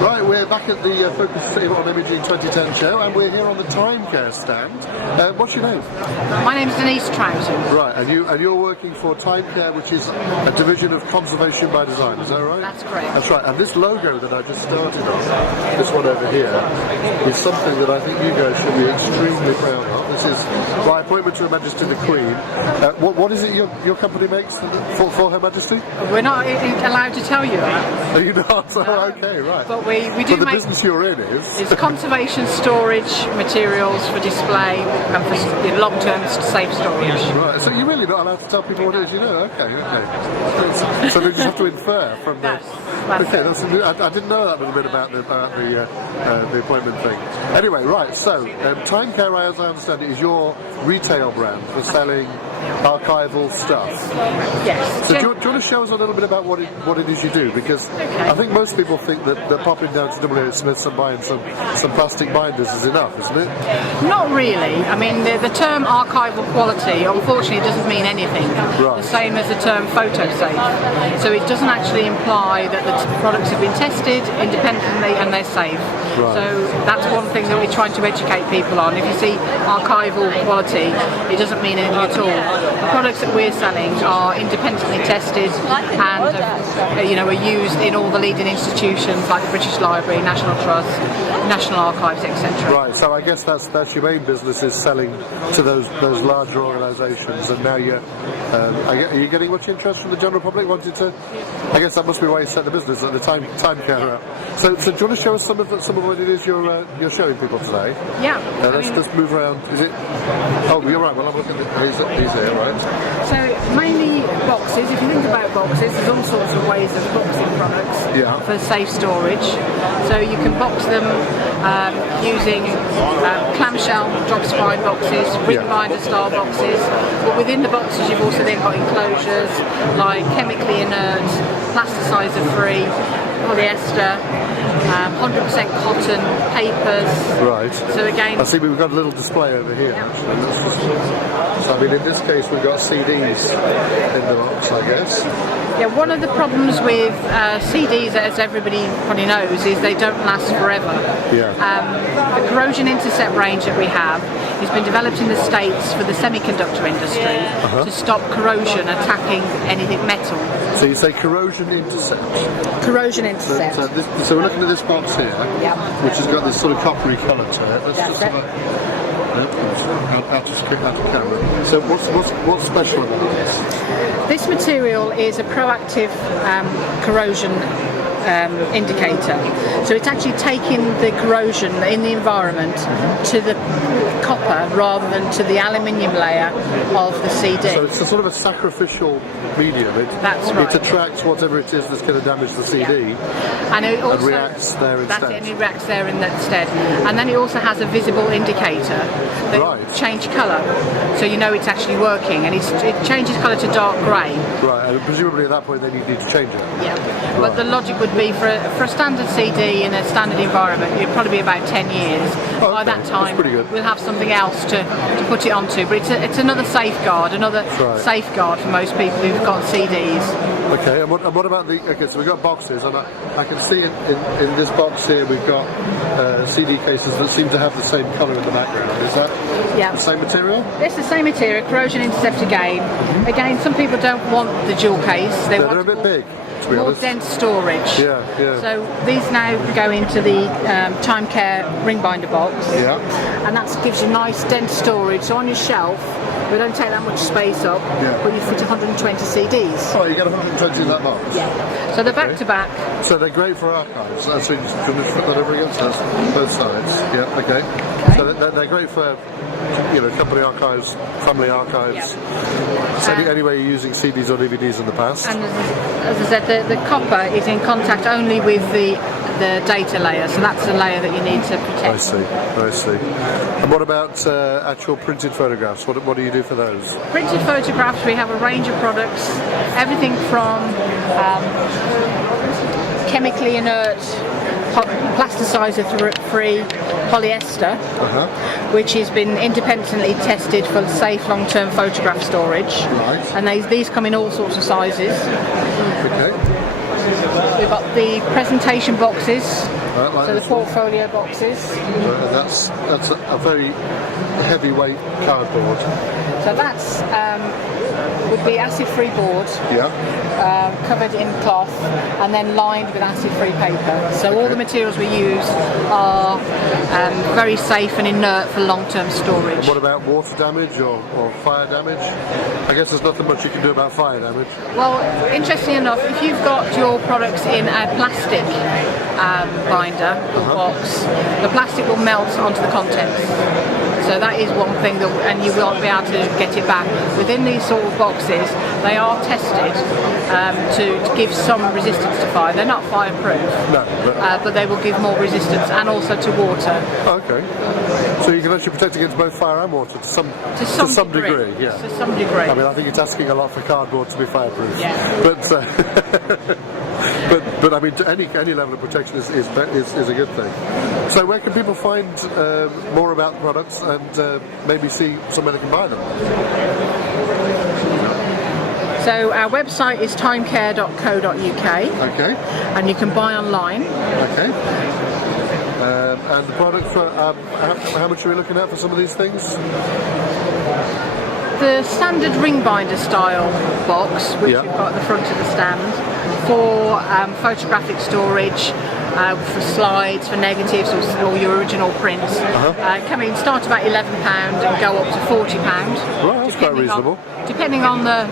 Right, we're back at the Focus on Imaging 2010 show, and we're here on the Timecare stand. What's your name? My name's Denise Troughton. Right, and you're working for Timecare, which is a division of Conservation by Design, is that right? That's correct. That's right, and this logo that I just started on, this one over here, is something that I think you guys should be extremely proud of. This is by appointment to Her Majesty the Queen. What is it your company makes for Her Majesty? We're not allowed to tell you that. Are you not? Oh, okay, right. But we do but the make... business you're in is... It's conservation storage materials for display and for long-term safe storage. Right, so you're really not allowed to tell people what it is, you know? Okay. So they just have to infer from the... Okay, I didn't know that little bit about the appointment thing. Anyway, right, so Timecare, as I understand it, is your retail brand for selling archival stuff. Yes. So do you want to show us a little bit about what it is you do? Because I think most people think that popping down to W.H. Smith's and buying some plastic binders is enough, isn't it? Not really. I mean, the term archival quality, unfortunately, doesn't mean anything. Right. The same as the term photo safe. So it doesn't actually imply that the products have been tested independently and they're safe. Right. So that's one thing that we're trying to educate people on. If you see archival quality, it doesn't mean anything at all. The products that we're selling are independently tested and are used in all the leading institutions like the British Library, National Trust, National Archives, etc. Right, so I guess that's your main business, is selling to those larger organisations, and now are you getting much interest from the general public wanting to? I guess that must be why you set the business at the Timecare up. So do you want to show us some of what it is you're showing people today? Yeah. Let's just move around. Is it? Oh, you're right. Well, I'm looking at these here, right? So mainly boxes. If you think about boxes, there's all sorts of ways of boxing products for safe storage. So you can box them using clamshell drop spine boxes, ring binder style boxes. But within the boxes, you've also then got enclosures like chemically inert, plasticizer free, polyester, 100% cotton, papers. Right. So again, I see we've got a little display over here. So I mean, in this case, we've got CDs in the box, I guess. Yeah, one of the problems with CDs, as everybody probably knows, is they don't last forever. Yeah. The corrosion intercept range that we have has been developed in the States for the semiconductor industry to stop corrosion attacking anything metal. So you say corrosion intercept? Corrosion intercept. So we're looking at this box here, which has got this sort of coppery colour to it. Let's just have out of camera. So what's special about this? This material is a proactive corrosion indicator. So it's actually taking the corrosion in the environment to the copper rather than to the aluminium layer of the CD. So it's a sort of a sacrificial medium. That's right. It attracts whatever it is that's going to damage the CD and it also reacts there instead. That's it, and it reacts there instead. And then it also has a visible indicator that will change colour, so you know it's actually working, and it changes colour to dark grey. Right, and presumably at that point then you need to change it. Yeah, but the logic would be for a standard CD in a standard environment, it'd probably be about 10 years. By that time, we'll have something else to put it onto. But it's another safeguard, safeguard for most people who've got CDs. Okay, and what about so we've got boxes, and I can see in this box here we've got CD cases that seem to have the same colour in the background. Is that the same material? It's the same material, corrosion intercept again. Again, some people don't want the dual case. They're a bit big. More dense storage. Yeah. So these now go into the Timecare ring binder box. Yeah. And that gives you nice dense storage. So on your shelf, we don't take that much space up, but you fit 120 CDs. Oh, you get 120 in that box? Yeah. So they're back to back. So they're great for archives. So you can flip that over again. So that's both sides. Yeah. Okay. So they're great for company archives, family archives. So anyway, you're using CDs or DVDs in the past. And as I said, the copper is in contact only with the data layer, so that's the layer that you need to protect. I see. And what about actual printed photographs? What do you do for those? Printed photographs, we have a range of products, everything from chemically inert, plasticizer-free polyester, which has been independently tested for safe long-term photograph storage. Right. And these come in all sorts of sizes. Okay. We've got the presentation boxes, Right, like so the this one. portfolio boxes. And that's a very heavyweight cardboard. So that's would be acid-free board, Yeah. covered in cloth and then lined with acid-free paper. So all the materials we use are very safe and inert for long-term storage. What about water damage or fire damage? I guess there's nothing much you can do about fire damage. Well, interestingly enough, if you've got your products in a plastic binder or box, the plastic will melt onto the contents. So that is one thing, and you won't be able to get it back. Within these sort of boxes, they are tested to give some resistance to fire. They're not fireproof, No, but they will give more resistance, and also to water. Okay. So you can actually protect against both fire and water to some degree. Yeah. To some degree. I mean, I think it's asking a lot for cardboard to be fireproof. Yeah. But I mean, to any level of protection is a good thing. So where can people find more about the products and maybe see somewhere they can buy them? So our website is timecare.co.uk. Okay. And you can buy online. Okay. And the product for how much are we looking at for some of these things? The standard ring binder style box, which you've got at the front of the stand, for photographic storage, for slides, for negatives, or your original prints. Start about £11 and go up to £40. Well, that's quite reasonable. Depending on the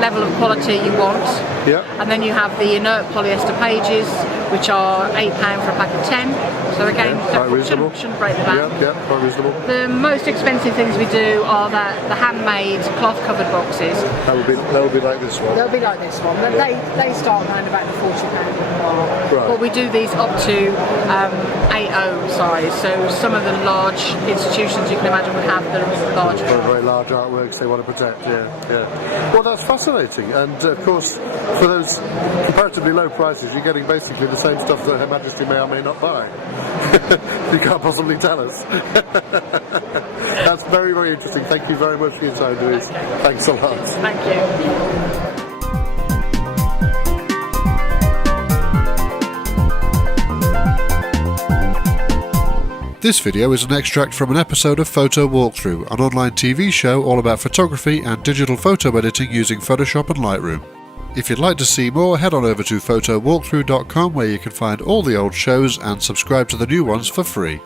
level of quality you want. Yeah. And then you have the inert polyester pages, which are £8 for a pack of 10. So again, shouldn't break the bank. Yeah, quite reasonable. The most expensive things we do are the handmade cloth-covered boxes. That will be like this one. They'll be like this one. They start around about the £40 mark. Right. But we do these up to 8.0 size. So some of the large institutions you can imagine would have the large. Very large artworks they want to protect. Yeah. Well, that's fascinating. And of course, for those comparatively low prices, you're getting basically the same stuff that Her Majesty may or may not buy. You can't possibly tell us. That's very, very interesting. Thank you very much for your time, Louise. Okay. Thanks a lot. Thank you. This video is an extract from an episode of Photo Walkthrough, an online TV show all about photography and digital photo editing using Photoshop and Lightroom. If you'd like to see more, head on over to photowalkthrough.com where you can find all the old shows and subscribe to the new ones for free.